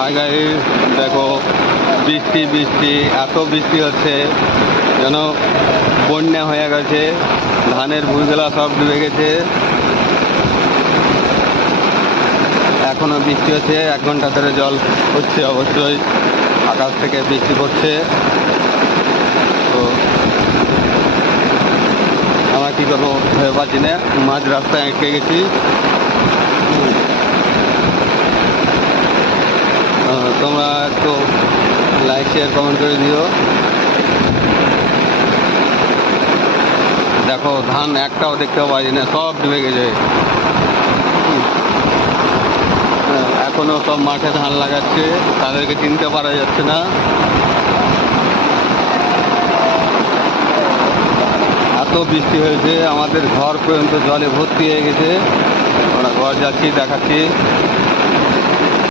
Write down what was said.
Hi guys, দেখো বৃষ্টি বৃষ্টি এত বৃষ্টি হচ্ছে যেন বন্যা হয়ে গেছে। ধানের ভুঁইগুলা সব ডুবে গেছে। এখনো বৃষ্টি হচ্ছে, 1 ঘন্টা ধরে জল হচ্ছে। অবশ্যই আকাশ থেকে বৃষ্টি পড়ছে। তো আমরা কী করবো ভেবে পাচ্ছি না, মাঝ রাস্তায় আটকে গেছি। তোমরা একটু লাইক শেয়ার কমেন্ট করে দিও। দেখো ধান একটাও দেখতেও পাচ্ছি না, সব ডুবে গেছে। এখনো সব মাঠে ধান লাগাচ্ছে, তাদেরকে চিনতে পারা যাচ্ছে না। এত বৃষ্টি হয়েছে, আমাদের ঘর পর্যন্ত জলে ভর্তি হয়ে গেছে। আমরা ঘর যাচ্ছি, দেখাচ্ছি।